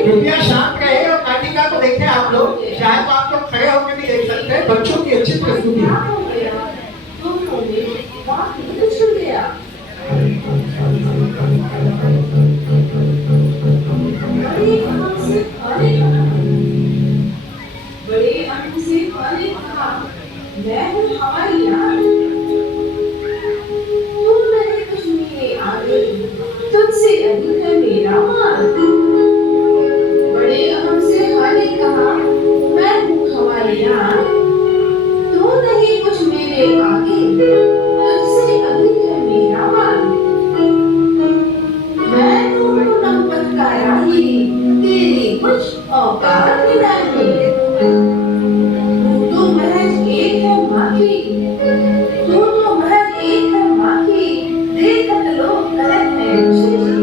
कृपया शांत रहे और नाटिका को देखें आप लोग। शायद आप लोग खड़े होकर भी देख सकते हैं। बच्चों की अच्छी प्रस्तुति बड़े आनंद से खाने कहा, मैं हूँ हमारी यार, तुम नहीं कुछ मेरे आगे, तुझसे अधिक है मेरा माल। बड़े अहम से खाने कहा, मैं हूँ हमारी यार, तू नहीं कुछ मेरे आगे, तुझसे अधिक है मेरा माल। मैं तो नमक का राही, तेरी कुछ औकात ही नहीं। तू महज एक है माखी, तू तो महज एक है माखी, देखत लोग कहते हैं छी छी।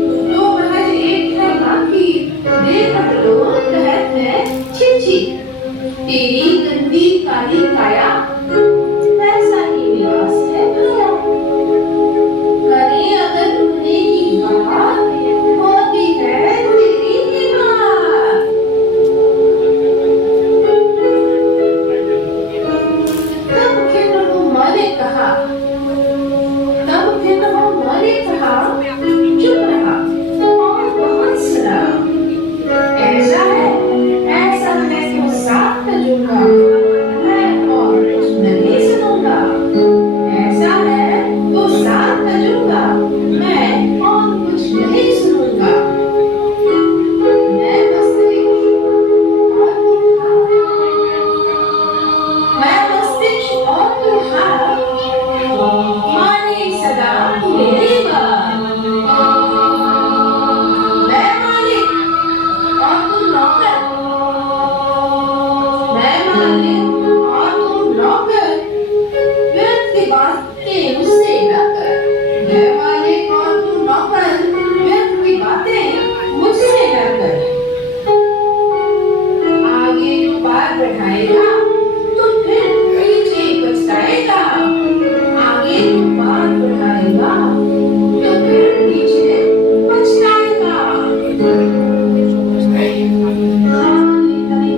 तू तो महज एक है माखी, देखत लोग कहते हैं छी छी। तेरी गंदी काली काया, ऐसा ही निवास है भया। करें अगर उन्हें की बात, होती है तेरी ही बात। तब फिर माने कहा, चुप रहा और बहुत सुना। ऐसा है तो साथ तजूंगा, मैं और कुछ नहीं सुनूंगा। ऐसा है तो साथ तजूंगा, मैं और कुछ नहीं सुनूंगा। मैं मस्तिष्क और तू हाथ, माने सदा मेरी बात। मैं मालिक और तू नौकर, मैं मालिक और तू नौकर, व्यर्थ की बातें मुझसे न कर। मैं मालिक और तू नौकर, व्यर्थ की बातें मुझसे न कर। आगे जो बात बढ़ाएगा तो फिर पीछे पछताएगा। आगे जो बात बढ़ाएगा तो फिर पीछे पछताएगा।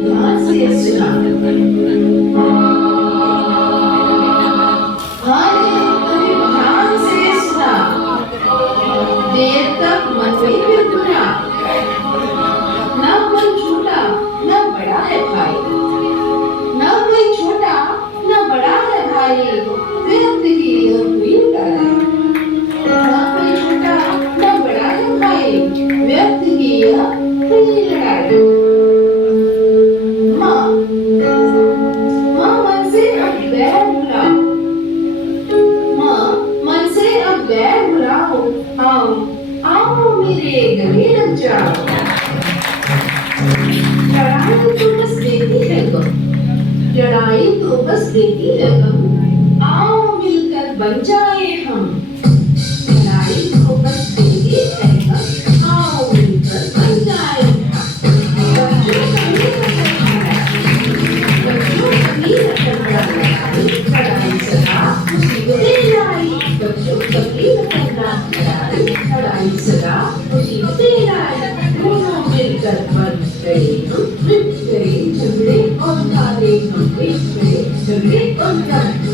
ध्यान से सुना, ध्यान से सुना, देर तक मन में फिर बुरा। न कोई छोटा न बड़ा है भाई, न कोई छोटा न बड़ा है भाई, व्यर्थ की यह हुई लड़ाई। न कोई छोटा न बड़ा है भाई, व्यर्थ की यह हुई लड़ाई। माँ मन से अब गैर बुलाओ, माँ मन से अब गैर बुलाओ। आओ आओ मेरे गले लग जाओ। लड़ाई तो बस देती है गम, लड़ाई तो बस देती है गम, आओ मिलकर बन जाए हम। लड़ाई तो बस देती है गम, आओ मिलकर बन जाए हम। बच्चों कभी लड़ाई सदा मुसीबतें लाई, बच्चों कभी लड़ाई सदा मुसीबतें लाई। दोनों मिलकर बन गए हम, मिट गए झगड़े और नारे हम, मिट गए झगड़े और नारे।